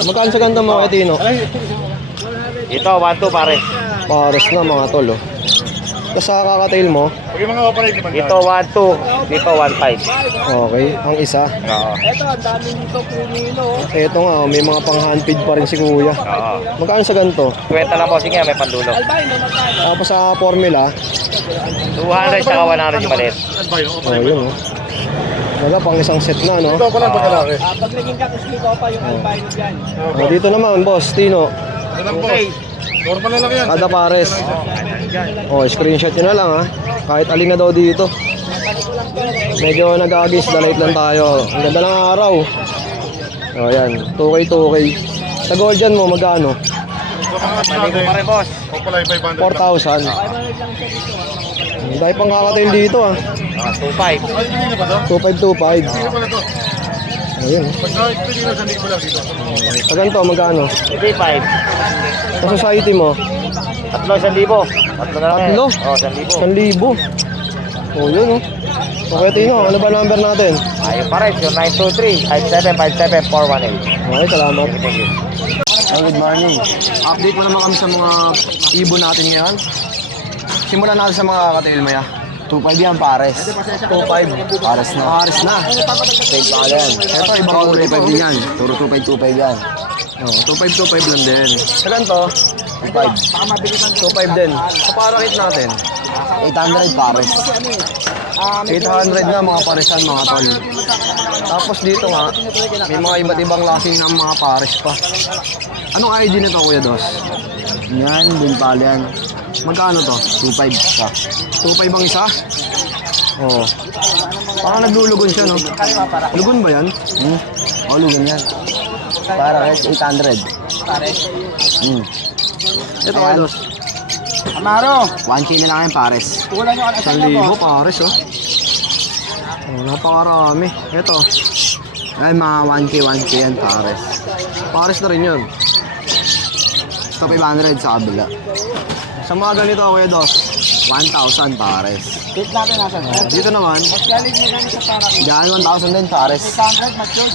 Magkano sa ganito mga Tino? Ito, 1-2 pare. Pares na mga tol, oh. Tapos sa kakatail mo? Ito, 1-2. Dito, 1-5. Okay, ang isa. Oo. Ito nga, may mga pang-hand feed pa rin si kuya. Oo. Magkano sa ganito? Kwenta lang bossing yan, may pandulo. Tapos sa formula, 200 saka 100 yung maliit. oh, yun, oh. Wala, pang isang set na, no? Ito pa lang pagkalaki. Pag naging kakasli ko pa yung albino dyan. Oh, dito naman, boss, Tino. Okay. Normal na lang yan. Kada pares. Oh, screenshot nyo na lang, ha. Kahit alin na daw dito. Medyo nag-against the light lang tayo. Ang ganda ng araw. Oh, yan. 2K, 2K. Sa gold dyan mo, magkano? Maligo pa rin boss. O pala yung 500. 4,000. Dahil pang kakatail dito, ha. 2-5. Ay, hindi na ba to? 2525. Hindi na pala to. Ayun. Pagka hindi na, sandi ko lang dito. Sa ganito, magkano? 3-5. Sa society mo? Tatlo, 1,000. Tatlo na lang Tatlo? Oo, 1,000. 1,000. Oh, yun, oh. Okay, Tino. Ano ba number natin? Ayun pa rin, 0923-5757-418. Okay, salamat. Thank you. Oh, good morning. Update mo naman kami sa mga ibon natin ngayon. Simulan natin sa mga kakatail mo, ya. 2.5 yan pares. 2.5. Pares na. Pares na. Fake pa yan. Ito, ibang Ito, kulay 2.5 pa. din yan. Puro 2.5 yan. Oh, 2.5 lang din. Sa ganito, 2.5. 2.5 din. Sa parakit natin, 800 pares. 800 na mga paresan mga tol. Tapos dito nga, may mga iba't ibang lasing ng mga pares pa. Anong ID nito, Kuya Dos? Yan, din pala yan. Magkano to? 2.5 ka. 2.5 ang isa? Oo. Parang naglulugon siya, no? Lugon ba yan? O, lugan yan. Pares, 800. Hmm. Ito, Ayan. Kuya Dos. Amaro! 1K na lang yan pares. 1,000 pares, oh. Oh, napakarami. Ito, Ayan, mga 1K yan pares. pares na rin yun. Ito 500 sa kabila. Sa mga ganito, Kuya Dos. 1,000 pares. Date natin nasa. Dito naman, Galing mo lang sa para. Diyan, 1,000 din pares. 100 matured.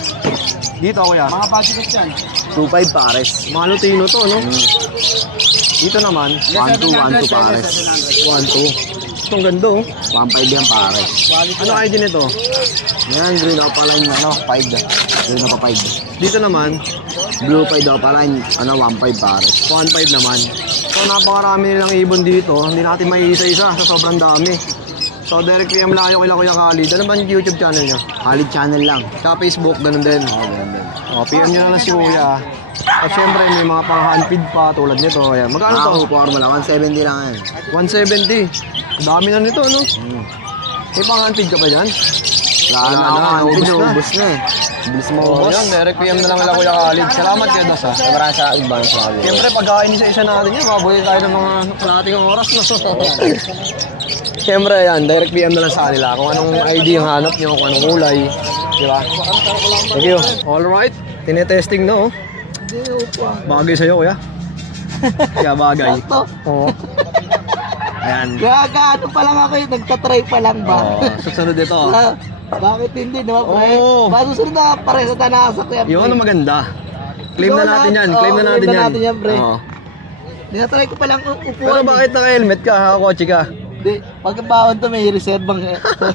dito, Kuya. Mga budget yan. 2.5 pares. Mga Lutino to, no? Dito naman, 1,2 pares. 1,2. Itong ganda, oh. 1.5 yan pares. Ano ID nito? Yan, green daw pala yung 5. Green na pa 5. Dito naman, Blue 5 daw pala yung 1.5 pares. 1.5 naman. So, napakarami nilang ibon dito. Hindi natin may isa-isa sa sobrang dami. So, direct PM lang kayo kila Kuya Khalid. Ano ba yung YouTube channel niya? Khalid channel lang. Sa Facebook, ganun din. Oo, ganun din. O, PM nyo na lang si Kuya. At syempre, may mga pang-hand feed pa tulad nito. Ayan. Magkano to? Mga formula, 170 lang yan. 170. Dami na nito, no? May pang-hand feed ka pa dyan? Wala na, naubos na. ubus na eh. Bilis mo O, ubus. yan. Direct PM na lang kila Kuya Khalid. Salamat kayo, Das, ha? Maraming sa advance mga view. Siyempre, pagkain isa-isa natin yan, mabuhay tayo ng mga kalating oras, no? Siyempre, yan, direct PM na lang sa kanila. Kung anong ID yung hanap nyo, kung anong kulay. Di ba? Thank you. Alright, tinetesting na, oh. Bagay sa'yo, kuya. Kaya bagay. Oo. Ayan. Gaga, ano pa lang ako eh, nagtatry pa lang ba? Oh, susunod ito. Bakit hindi, no? Pre? Oo. Masusunod na pare sa tanasak yan. Yung ano maganda. Claim na natin yan. Claim na Oo, natin claim na yan. natin yan, pre. Oo. Dinatry ko pa lang upuan. Pero bakit naka-helmet ka, ha? Kotse ka? Di, pagkabawon to may reserve bang motor.